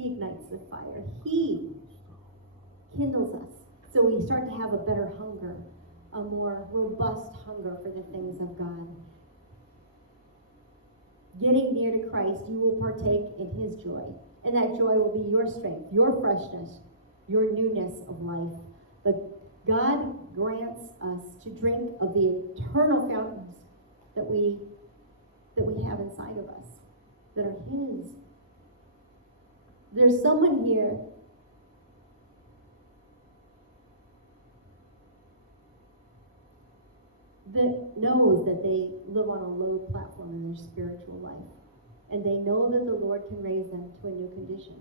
He ignites the fire. He kindles us. So we start to have a better hunger, a more robust hunger for the things of God. Getting near to Christ, you will partake in his joy. And that joy will be your strength, your freshness, your newness of life. But God grants us to drink of the eternal fountains that we have inside of us, that are his. There's someone here that knows that they live on a low platform in their spiritual life. And they know that the Lord can raise them to a new condition.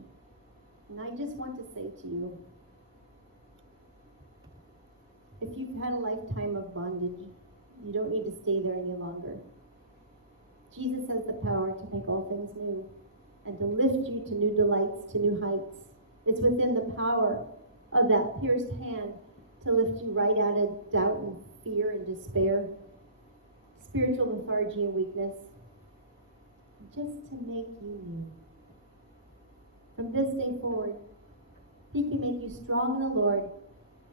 And I just want to say to you, if you've had a lifetime of bondage, you don't need to stay there any longer. Jesus has the power to make all things new and to lift you to new delights, to new heights. It's within the power of that pierced hand to lift you right out of doubt and fear and despair, spiritual lethargy and weakness, just to make you new. From this day forward, he can make you strong in the Lord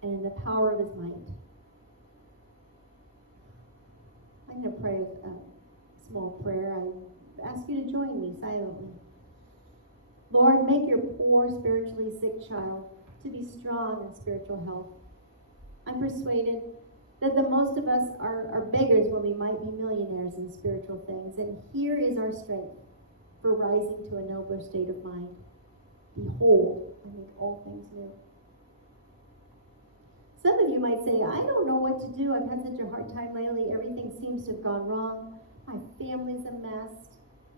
and in the power of his might. I'm going to pray a small prayer. I ask you to join me silently. Lord, make your poor, spiritually sick child to be strong in spiritual health. I'm persuaded that the most of us are beggars when we might be millionaires in spiritual things. And here is our strength for rising to a nobler state of mind. Behold, I make all things new. Some of you might say, I don't know what to do. I've had such a hard time lately. Everything seems to have gone wrong. My family's a mess.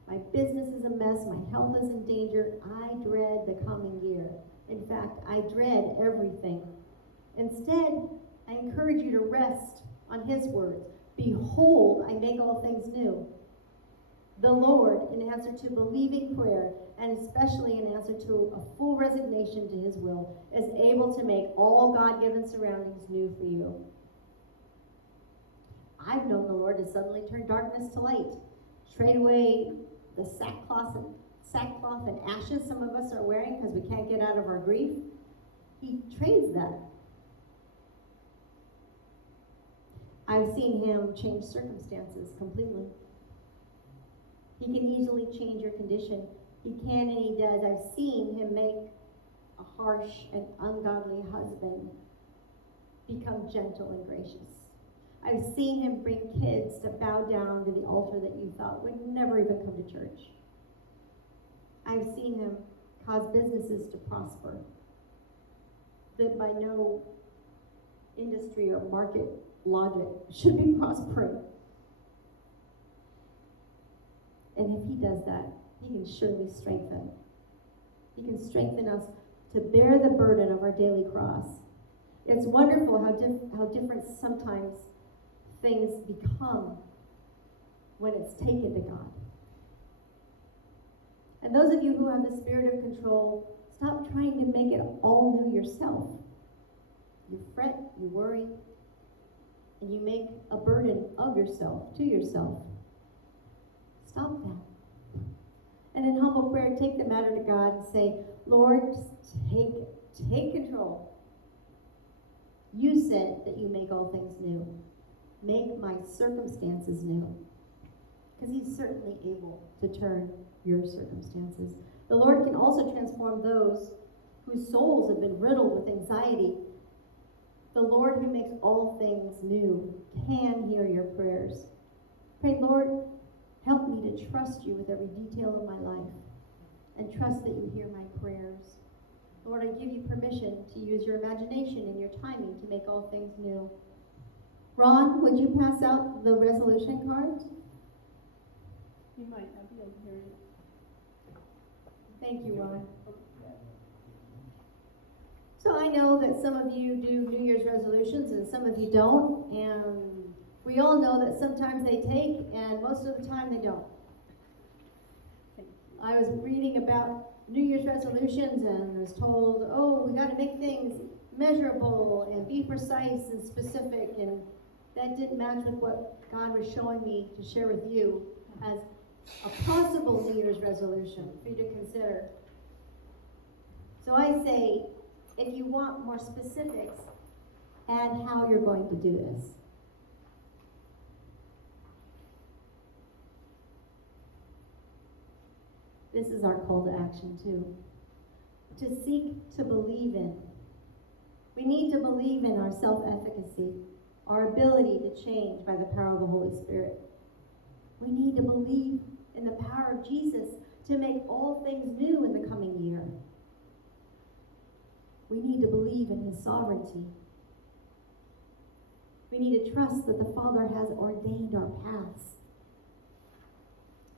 My business is a mess. My health is in danger. I dread the coming year. In fact, I dread everything. Instead, I encourage you to rest on his words. Behold, I make all things new. The Lord, in answer to believing prayer, and especially in answer to a full resignation to his will, is able to make all God-given surroundings new for you. I've known the Lord to suddenly turn darkness to light, trade away the sackcloth and ashes some of us are wearing because we can't get out of our grief. He trades that. I've seen him change circumstances completely. He can easily change your condition. He can and he does. I've seen him make a harsh and ungodly husband become gentle and gracious. I've seen him bring kids to bow down to the altar that you thought would never even come to church. I've seen him cause businesses to prosper that by no industry or market logic should be prospering. And if he does that, he can surely strengthen. He can strengthen us to bear the burden of our daily cross. It's wonderful how different sometimes things become when it's taken to God. And those of you who have the spirit of control, stop trying to make it all new yourself. You fret, you worry, and you make a burden of yourself, to yourself. Stop that. And in humble prayer, take the matter to God and say, Lord, take control. You said that you make all things new. Make my circumstances new. Because he's certainly able to turn your circumstances. The Lord can also transform those whose souls have been riddled with anxiety. The Lord who makes all things new can hear your prayers. Pray, Lord, help me to trust you with every detail of my life and trust that you hear my prayers. Lord, I give you permission to use your imagination and your timing to make all things new. Ron, would you pass out the resolution cards? You might have the old period. Thank you, Ron. So I know that some of you do New Year's resolutions and some of you don't, and we all know that sometimes they take and most of the time they don't. I was reading about New Year's resolutions and was told, oh, we got to make things measurable and be precise and specific, and that didn't match with what God was showing me to share with you as a possible New Year's resolution for you to consider. So I say, if you want more specifics, add how you're going to do this. This is our call to action too. To seek to believe in. We need to believe in our self-efficacy, our ability to change by the power of the Holy Spirit. We need to believe in the power of Jesus to make all things new in the coming year. We need to believe in his sovereignty. We need to trust that the Father has ordained our paths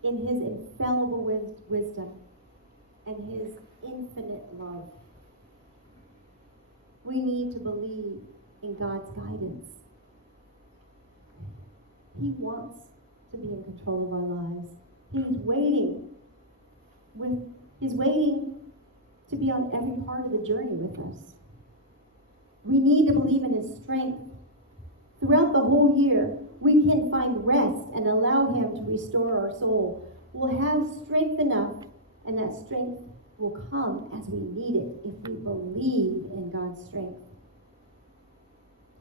in his infallible wisdom and his infinite love. We need to believe in God's guidance. He wants to be in control of our lives. He's waiting to be on every part of the journey with us. We need to believe in his strength. Throughout the whole year, we can find rest and allow him to restore our soul. We'll have strength enough, and that strength will come as we need it if we believe in God's strength.